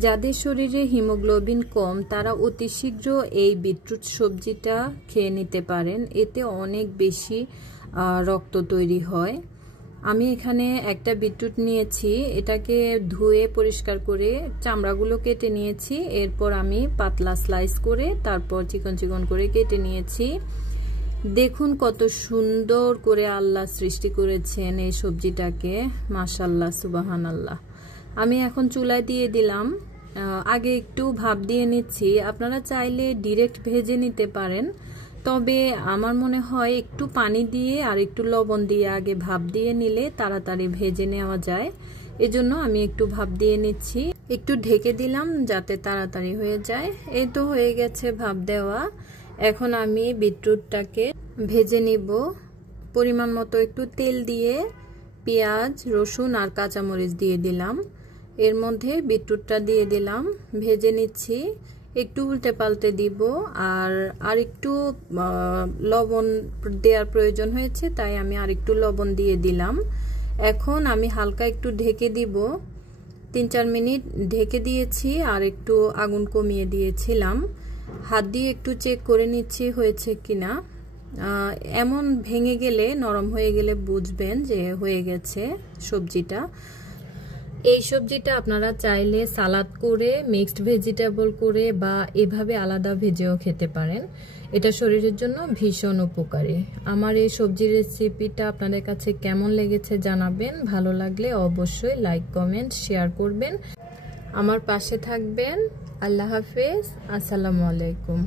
যাদের শরীরে হিমোগ্লোবিন কম তারা অতি শীঘ্র এই বিটরুট সবজিটা খেয়ে নিতে পারেন। এতে অনেক বেশি রক্ত তৈরি হয়। আমি এখানে একটা বিটরুট নিয়েছি, এটাকে ধুয়ে পরিষ্কার করে চামড়াগুলো কেটে নিয়েছি। এরপর আমি পাতলা স্লাইস করে তারপর চিকন চিকন করে কেটে নিয়েছি। দেখুন কত সুন্দর করে আল্লাহ সৃষ্টি করেছেন এই সবজিটাকে, মাশাআল্লাহ সুবহানাল্লাহ। আমি এখন চুলায় দিয়ে দিলাম। আগে একটু ভাপ দিয়ে নিচ্ছি, আপনারা চাইলে ডিরেক্ট ভেজে নিতে পারেন, তবে আমার মনে হয় একটু পানি দিয়ে আর একটু লবণ দিয়ে আগে ভাপ দিয়ে নিলে তাড়াতাড়ি ভেজে নেওয়া যায়। এজন্য আমি একটু ভাপ দিয়ে নিচ্ছি, একটু ঢেকে দিলাম যাতে তাড়াতাড়ি হয়ে যায়। এই তো হয়ে গেছে ভাপ দেওয়া। এখন আমি বিটরুটটাকে ভেজে নিব। পরিমাণ মতো একটু তেল দিয়ে পেঁয়াজ, রসুন আর কাঁচামরিচ দিয়ে দিলাম। এর মধ্যে বিটরুটটা দিয়ে দিলাম, ভেজে নিচ্ছি। একটু উল্টে পাল্টে দিব আর একটু লবণ দেওয়ার প্রয়োজন হয়েছে, তাই আমি আর একটু লবণ দিয়ে দিলাম। এখন আমি হালকা একটু ঢেকে দিব। 3-4 মিনিট ঢেকে দিয়েছি আর একটু আগুন কমিয়ে দিয়েছিলাম। হাত দিয়ে একটু চেক করে নিচ্ছি হয়েছে কিনা। এমন ভেঙে গেলে, নরম হয়ে গেলে বুঝবেন যে হয়ে গেছে সবজিটা। এই সবজিটা আপনারা চাইলে সালাদ করে, মিক্সড ভেজিটেবল করে বা এভাবে আলাদা ভেজেও খেতে পারেন। এটা শরীরের জন্য ভীষণ উপকারী। আমার এই সবজির রেসিপিটা আপনাদের কাছে কেমন লেগেছে জানাবেন। ভালো লাগলে অবশ্যই লাইক, কমেন্ট, শেয়ার করবেন। আমার পাশে থাকবেন। আল্লাহ হাফেজ। আসসালামু আলাইকুম।